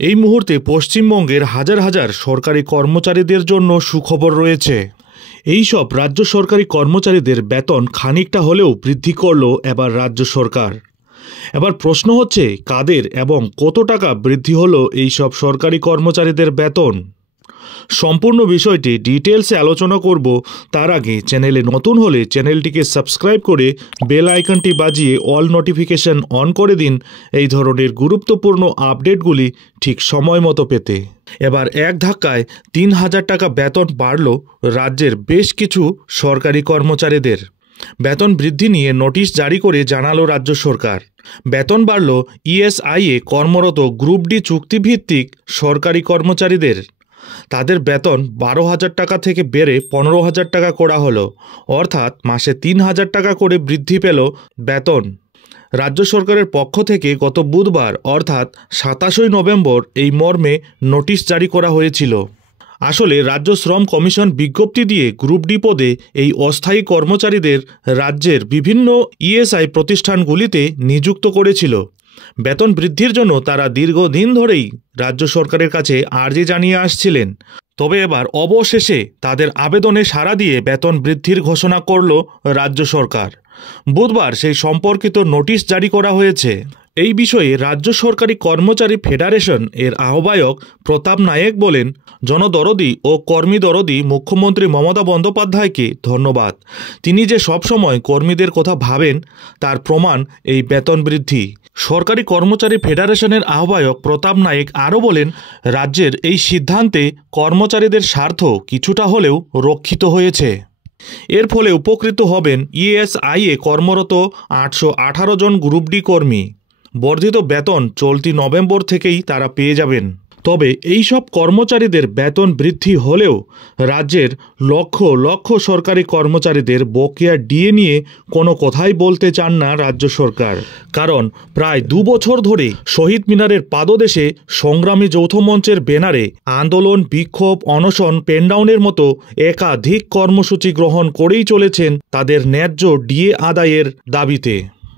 এই মুহূর্তে পশ্চিমবঙ্গের হাজার হাজার সরকারি কর্মচারীদের জন্য সুখবর রয়েছে। এই সব রাজ্য সরকারি কর্মচারীদের বেতন খানিকটা হলেও বৃদ্ধি করল এবার রাজ্য সরকার। এবার প্রশ্ন হচ্ছে, কাদের এবং কত টাকা বৃদ্ধি হলো এই সব সরকারি কর্মচারীদের বেতন। সম্পূর্ণ বিষয়টি ডিটেলসে আলোচনা করব। তার আগে চ্যানেলে নতুন হলে চ্যানেলটিকে সাবস্ক্রাইব করে বেল আইকনটি বাজিয়ে অল নোটিফিকেশন অন করে দিন এই ধরনের গুরুত্বপূর্ণ আপডেটগুলি ঠিক সময় মতো পেতে। এবার এক ধাক্কায় ৩,০০০ টাকা বেতন বাড়ল রাজ্যের বেশ কিছু সরকারি কর্মচারীদের। বেতন বৃদ্ধি নিয়ে নোটিশ জারি করে জানালো রাজ্য সরকার। বেতন বাড়ল ইএসআইয়ে কর্মরত গ্রুপ ডি চুক্তিভিত্তিক সরকারি কর্মচারীদের। তাদের বেতন ১২,০০০ টাকা থেকে বেড়ে ১৫,০০০ টাকা করা হলো, অর্থাৎ মাসে ৩,০০০ টাকা করে বৃদ্ধি পেল বেতন। রাজ্য সরকারের পক্ষ থেকে গত বুধবার অর্থাৎ ২৭ নভেম্বর এই মর্মে নোটিশ জারি করা হয়েছিল। আসলে রাজ্য শ্রম কমিশন বিজ্ঞপ্তি দিয়ে গ্রুপ ডি পদে এই অস্থায়ী কর্মচারীদের রাজ্যের বিভিন্ন ইএসআই প্রতিষ্ঠানগুলিতে নিযুক্ত করেছিল। বেতন বৃদ্ধির জন্য তারা দীর্ঘদিন ধরেই রাজ্য সরকারের কাছে আর্জি জানিয়ে আসছিলেন। তবে এবার অবশেষে তাদের আবেদনে সাড়া দিয়ে বেতন বৃদ্ধির ঘোষণা করল রাজ্য সরকার। বুধবার সেই সম্পর্কিত নোটিশ জারি করা হয়েছে। এই বিষয়ে রাজ্য সরকারি কর্মচারী ফেডারেশন এর আহ্বায়ক প্রতাপ নায়েক বলেন, জনদরদি ও কর্মী দরদি মুখ্যমন্ত্রী মমতা বন্দ্যোপাধ্যায়কে ধন্যবাদ। তিনি যে সবসময় কর্মীদের কথা ভাবেন তার প্রমাণ এই বেতন বৃদ্ধি। সরকারি কর্মচারী ফেডারেশনের আহ্বায়ক প্রতাপ নায়েক আরও বলেন, রাজ্যের এই সিদ্ধান্তে কর্মচারীদের স্বার্থ কিছুটা হলেও রক্ষিত হয়েছে। এর ফলে উপকৃত হবেন ইএসআইয়ে কর্মরত ৮১৮ জন গ্রুপ ডি কর্মী। বর্ধিত বেতন চলতি নভেম্বর থেকেই তারা পেয়ে যাবেন। তবে এই সব কর্মচারীদের বেতন বৃদ্ধি হলেও রাজ্যের লক্ষ লক্ষ সরকারি কর্মচারীদের বকেয়া ডিএ নিয়ে কোনো কথাই বলতে চান না রাজ্য সরকার। কারণ প্রায় ২ বছর ধরে শহীদ মিনারের পাদদেশে সংগ্রামী যৌথ মঞ্চের ব্যানারে আন্দোলন, বিক্ষোভ, অনশন, পেনডাউনের মতো একাধিক কর্মসূচি গ্রহণ করেই চলেছেন তাদের ন্যায্য ডিএ আদায়ের দাবিতে।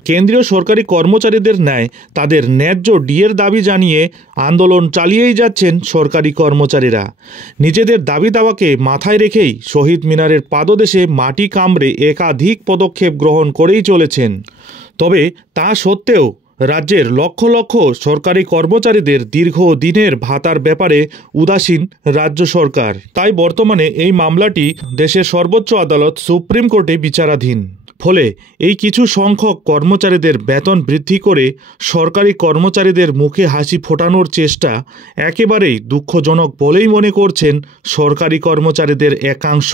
কেন্দ্রীয় সরকারি কর্মচারীদের ন্যায় তাদের ন্যায্য ডিএর দাবি জানিয়ে আন্দোলন চালিয়েই যাচ্ছেন সরকারি কর্মচারীরা। নিজেদের দাবি দাওয়াকে মাথায় রেখেই শহীদ মিনারের পাদদেশে মাটি কামড়ে একাধিক পদক্ষেপ গ্রহণ করেই চলেছেন। তবে তা সত্ত্বেও রাজ্যের লক্ষ লক্ষ সরকারি কর্মচারীদের দীর্ঘদিনের ভাতার ব্যাপারে উদাসীন রাজ্য সরকার। তাই বর্তমানে এই মামলাটি দেশের সর্বোচ্চ আদালত সুপ্রিম কোর্টে বিচারাধীন। ফলে এই কিছু সংখ্যক কর্মচারীদের বেতন বৃদ্ধি করে সরকারি কর্মচারীদের মুখে হাসি ফোটানোর চেষ্টা একেবারেই দুঃখজনক বলেই মনে করছেন সরকারি কর্মচারীদের একাংশ।